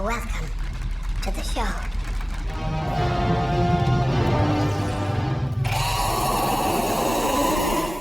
Welcome to the show.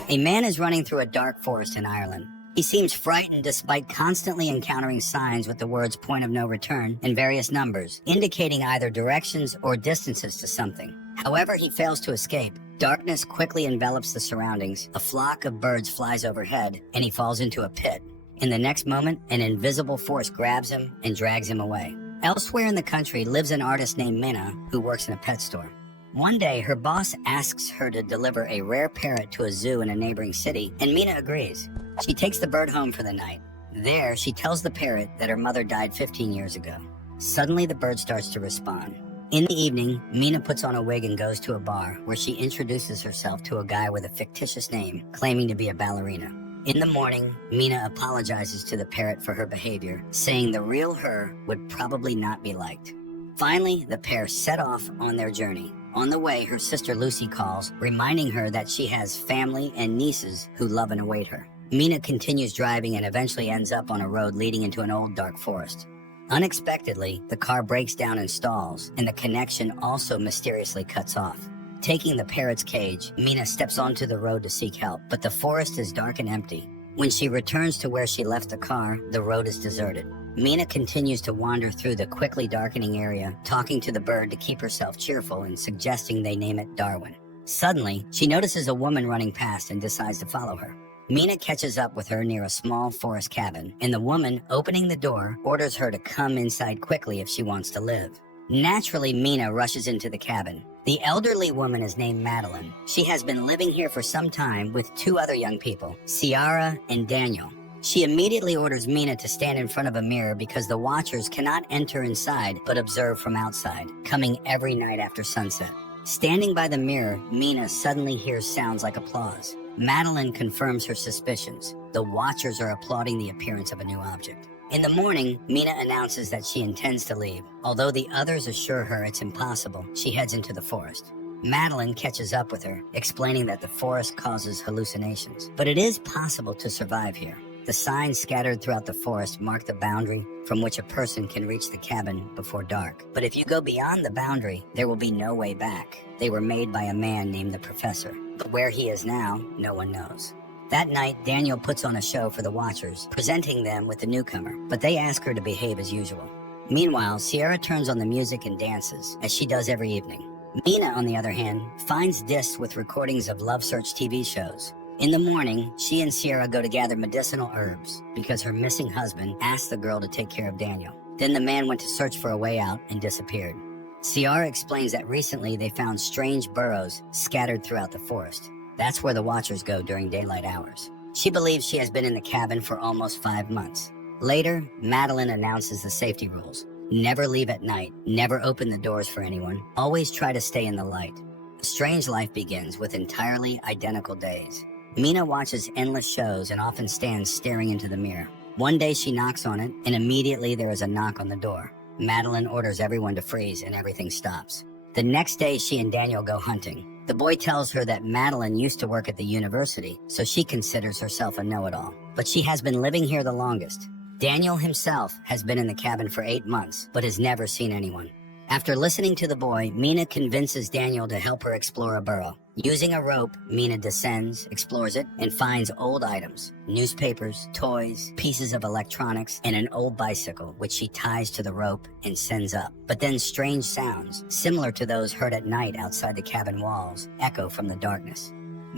A man is running through a dark forest in Ireland. He seems frightened despite constantly encountering signs with the words point of no return and various numbers, indicating either directions or distances to something. However, he fails to escape. Darkness quickly envelops the surroundings, a flock of birds flies overhead, and he falls into a pit. In the next moment, an invisible force grabs him and drags him away. Elsewhere in the country lives an artist named Minna who works in a pet store. One day, her boss asks her to deliver a rare parrot to a zoo in a neighboring city, and Minna agrees. She takes the bird home for the night. There, she tells the parrot that her mother died 15 years ago. Suddenly, the bird starts to respond. In the evening, Minna puts on a wig and goes to a bar where she introduces herself to a guy with a fictitious name, claiming to be a ballerina. In the morning, Minna apologizes to the parrot for her behavior, saying the real her would probably not be liked. Finally, the pair set off on their journey. On the way, her sister Lucy calls, reminding her that she has family and nieces who love and await her. Minna continues driving and eventually ends up on a road leading into an old dark forest. Unexpectedly, the car breaks down and stalls, and the connection also mysteriously cuts off. Taking the parrot's cage, Minna steps onto the road to seek help, but the forest is dark and empty. When she returns to where she left the car, the road is deserted. Minna continues to wander through the quickly darkening area, talking to the bird to keep herself cheerful and suggesting they name it Darwin. Suddenly, she notices a woman running past and decides to follow her. Minna catches up with her near a small forest cabin, and the woman, opening the door, orders her to come inside quickly if she wants to live. Naturally, Minna rushes into the cabin. The elderly woman is named Madeline. She has been living here for some time with two other young people, Ciara and Daniel. She immediately orders Minna to stand in front of a mirror because the watchers cannot enter inside but observe from outside, coming every night after sunset. Standing by the mirror, Minna suddenly hears sounds like applause. Madeline confirms her suspicions. The watchers are applauding the appearance of a new object. In the morning, Minna announces that she intends to leave. Although the others assure her it's impossible, she heads into the forest. Madeline catches up with her, explaining that the forest causes hallucinations, but it is possible to survive here. The signs scattered throughout the forest mark the boundary from which a person can reach the cabin before dark. But if you go beyond the boundary, there will be no way back. They were made by a man named the Professor, but where he is now, no one knows. That night, Daniel puts on a show for the watchers, presenting them with the newcomer, but they ask her to behave as usual. Meanwhile, Ciara turns on the music and dances, as she does every evening. Minna, on the other hand, finds discs with recordings of Love Search TV shows. In the morning, she and Ciara go to gather medicinal herbs because her missing husband asked the girl to take care of Daniel. Then the man went to search for a way out and disappeared. Ciara explains that recently they found strange burrows scattered throughout the forest. That's where the watchers go during daylight hours. She believes she has been in the cabin for almost 5 months. Later, Madeline announces the safety rules. Never leave at night, never open the doors for anyone, always try to stay in the light. A strange life begins with entirely identical days. Minna watches endless shows and often stands staring into the mirror. One day she knocks on it, and immediately there is a knock on the door. Madeline orders everyone to freeze and everything stops. The next day she and Daniel go hunting. The boy tells her that Madeline used to work at the university, so she considers herself a know-it-all. But she has been living here the longest. Daniel himself has been in the cabin for 8 months, but has never seen anyone. After listening to the boy, Minna convinces Daniel to help her explore a burrow. Using a rope, Minna descends, explores it, and finds old items, newspapers, toys, pieces of electronics, and an old bicycle, which she ties to the rope and sends up. But then strange sounds, similar to those heard at night outside the cabin walls, echo from the darkness.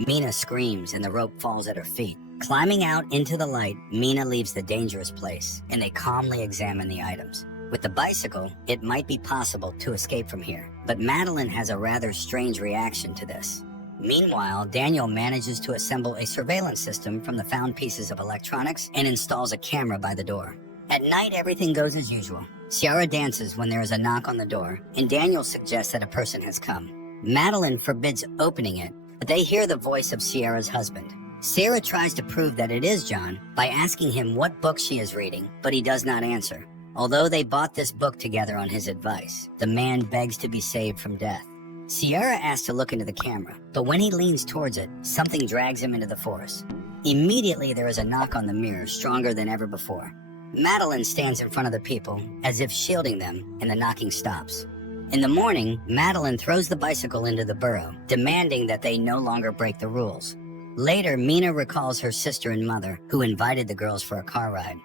Minna screams and the rope falls at her feet. Climbing out into the light, Minna leaves the dangerous place, and they calmly examine the items. With the bicycle, it might be possible to escape from here, but Madeline has a rather strange reaction to this. Meanwhile, Daniel manages to assemble a surveillance system from the found pieces of electronics and installs a camera by the door. At night, everything goes as usual. Ciara dances when there is a knock on the door, and Daniel suggests that a person has come. Madeline forbids opening it, but they hear the voice of Ciara's husband. Ciara tries to prove that it is John by asking him what book she is reading, but he does not answer. Although they bought this book together on his advice, the man begs to be saved from death. Ciara asks to look into the camera, but when he leans towards it, something drags him into the forest. Immediately there is a knock on the mirror, stronger than ever before. Madeline stands in front of the people, as if shielding them, and the knocking stops. In the morning, Madeline throws the bicycle into the burrow, demanding that they no longer break the rules. Later, Mina recalls her sister and mother, who invited the girls for a car ride.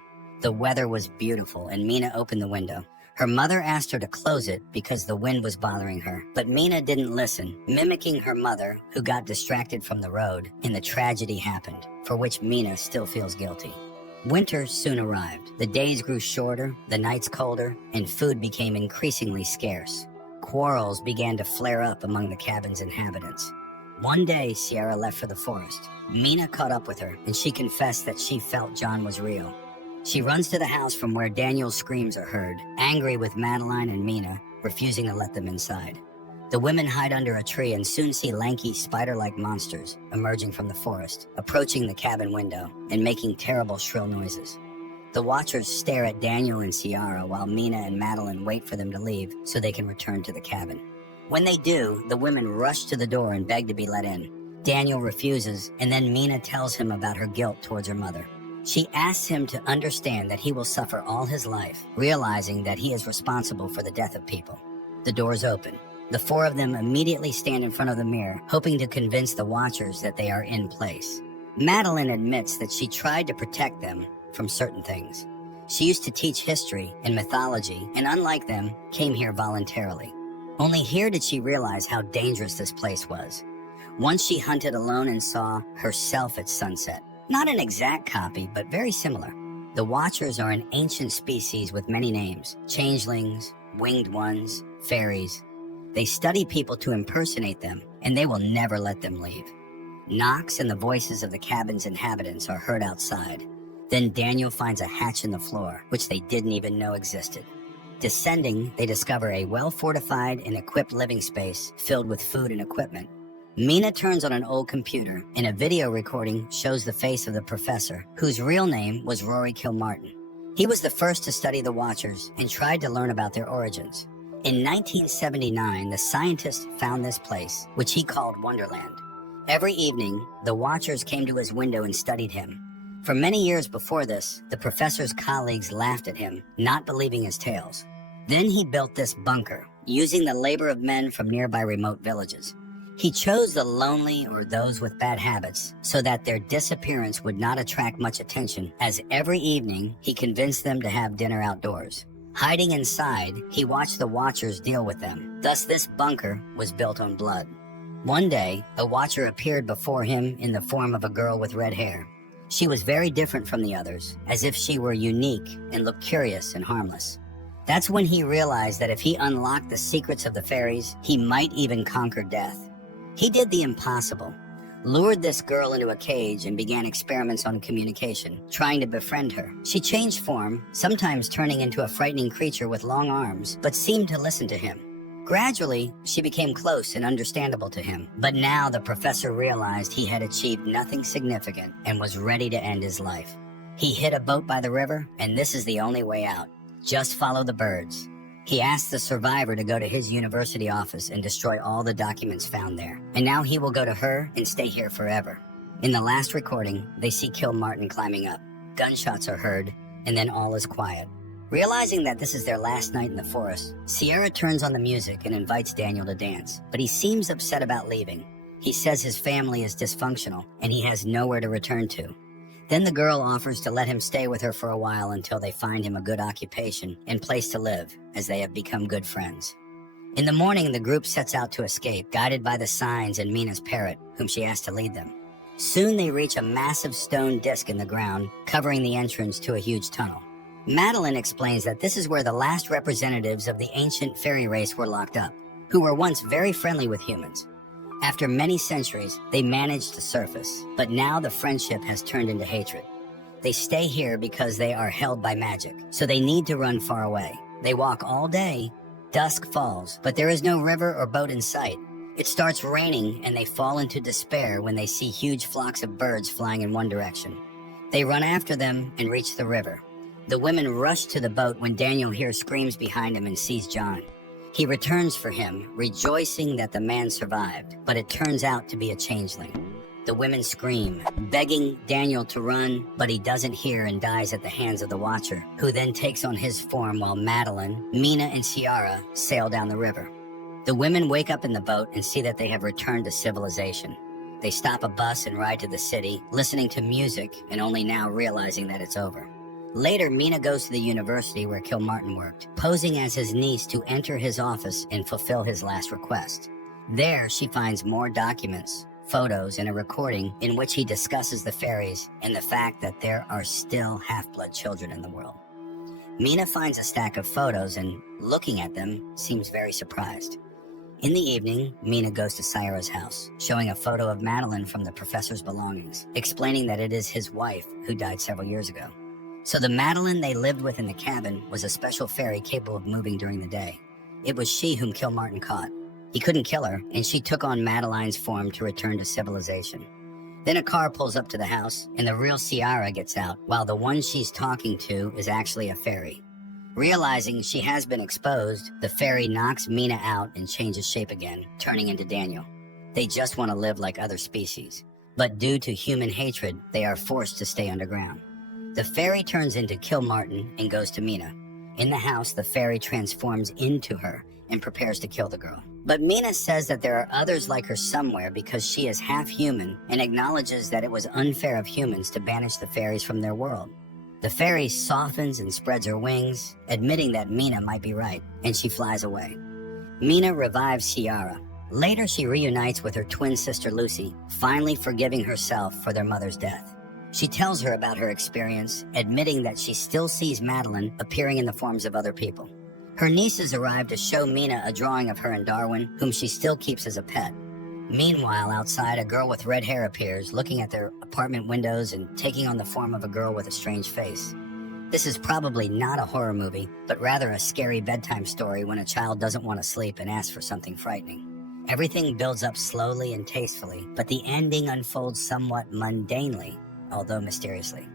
The weather was beautiful, and Mina opened the window. Her mother asked her to close it because the wind was bothering her, but Mina didn't listen, mimicking her mother, who got distracted from the road, and the tragedy happened, for which Mina still feels guilty. Winter soon arrived. The days grew shorter, the nights colder, and food became increasingly scarce. Quarrels began to flare up among the cabin's inhabitants. One day, Sierra left for the forest. Mina caught up with her, and she confessed that she felt John was real. She runs to the house from where Daniel's screams are heard, angry with Madeline and Mina, refusing to let them inside. The women hide under a tree and soon see lanky, spider-like monsters emerging from the forest, approaching the cabin window, and making terrible, shrill noises. The watchers stare at Daniel and Sierra while Mina and Madeline wait for them to leave so they can return to the cabin. When they do, the women rush to the door and beg to be let in. Daniel refuses, and then Mina tells him about her guilt towards her mother. She asks him to understand that he will suffer all his life, realizing that he is responsible for the death of people. The doors open. The four of them immediately stand in front of the mirror, hoping to convince the watchers that they are in place. Madeline admits that she tried to protect them from certain things. She used to teach history and mythology, and unlike them, came here voluntarily. Only here did she realize how dangerous this place was. Once she hunted alone and saw herself at sunset. Not an exact copy, but very similar. The Watchers are an ancient species with many names: changelings, winged ones, fairies. They study people to impersonate them, and they will never let them leave. Knocks and the voices of the cabin's inhabitants are heard outside. Then Daniel finds a hatch in the floor, which they didn't even know existed. Descending, they discover a well-fortified and equipped living space filled with food and equipment. Mina turns on an old computer, and a video recording shows the face of the professor, whose real name was Rory Kilmartin. He was the first to study the Watchers and tried to learn about their origins. In 1979, the scientist found this place, which he called Wonderland. Every evening, the Watchers came to his window and studied him. For many years before this, the professor's colleagues laughed at him, not believing his tales. Then he built this bunker, using the labor of men from nearby remote villages. He chose the lonely or those with bad habits so that their disappearance would not attract much attention, as every evening he convinced them to have dinner outdoors. Hiding inside, he watched the Watchers deal with them. Thus, this bunker was built on blood. One day, a Watcher appeared before him in the form of a girl with red hair. She was very different from the others, as if she were unique and looked curious and harmless. That's when he realized that if he unlocked the secrets of the fairies, he might even conquer death. He did the impossible, lured this girl into a cage and began experiments on communication, trying to befriend her. She changed form, sometimes turning into a frightening creature with long arms, but seemed to listen to him. Gradually, she became close and understandable to him, but now the professor realized he had achieved nothing significant and was ready to end his life. He hid a boat by the river, and this is the only way out. Just follow the birds. He asked the survivor to go to his university office and destroy all the documents found there. And now he will go to her and stay here forever. In the last recording, they see Kilmartin climbing up. Gunshots are heard, and then all is quiet. Realizing that this is their last night in the forest, Sierra turns on the music and invites Daniel to dance, but he seems upset about leaving. He says his family is dysfunctional, and he has nowhere to return to. Then the girl offers to let him stay with her for a while until they find him a good occupation and place to live, as they have become good friends. In the morning, the group sets out to escape, guided by the signs and Mina's parrot, whom she asked to lead them. Soon they reach a massive stone disc in the ground, covering the entrance to a huge tunnel. Madeline explains that this is where the last representatives of the ancient fairy race were locked up, who were once very friendly with humans. After many centuries, they managed to surface, but now the friendship has turned into hatred. They stay here because they are held by magic, so they need to run far away. They walk all day, dusk falls, but there is no river or boat in sight. It starts raining and they fall into despair when they see huge flocks of birds flying in one direction. They run after them and reach the river. The women rush to the boat when Daniel hears screams behind him and sees John. He returns for him, rejoicing that the man survived, but it turns out to be a changeling. The women scream, begging Daniel to run, but he doesn't hear and dies at the hands of the Watcher, who then takes on his form while Madeline, Mina, and Ciara sail down the river. The women wake up in the boat and see that they have returned to civilization. They stop a bus and ride to the city, listening to music and only now realizing that it's over. Later, Mina goes to the university where Kilmartin worked, posing as his niece to enter his office and fulfill his last request. There, she finds more documents, photos, and a recording in which he discusses the fairies and the fact that there are still half-blood children in the world. Mina finds a stack of photos and, looking at them, seems very surprised. In the evening, Mina goes to Ciara's house, showing a photo of Madeline from the professor's belongings, explaining that it is his wife who died several years ago. So the Madeline they lived with in the cabin was a special fairy capable of moving during the day. It was she whom Kilmartin caught. He couldn't kill her, and she took on Madeline's form to return to civilization. Then a car pulls up to the house, and the real Ciara gets out, while the one she's talking to is actually a fairy. Realizing she has been exposed, the fairy knocks Mina out and changes shape again, turning into Daniel. They just want to live like other species, but due to human hatred, they are forced to stay underground. The fairy turns into Kilmartin and goes to Mina. In the house, the fairy transforms into her and prepares to kill the girl. But Mina says that there are others like her somewhere because she is half human and acknowledges that it was unfair of humans to banish the fairies from their world. The fairy softens and spreads her wings, admitting that Mina might be right, and she flies away. Mina revives Ciara. Later, she reunites with her twin sister Lucy, finally forgiving herself for their mother's death. She tells her about her experience, admitting that she still sees Madeline appearing in the forms of other people. Her nieces arrive to show Mina a drawing of her and Darwin, whom she still keeps as a pet. Meanwhile, outside, a girl with red hair appears, looking at their apartment windows and taking on the form of a girl with a strange face. This is probably not a horror movie, but rather a scary bedtime story when a child doesn't want to sleep and asks for something frightening. Everything builds up slowly and tastefully, but the ending unfolds somewhat mundanely, although mysteriously.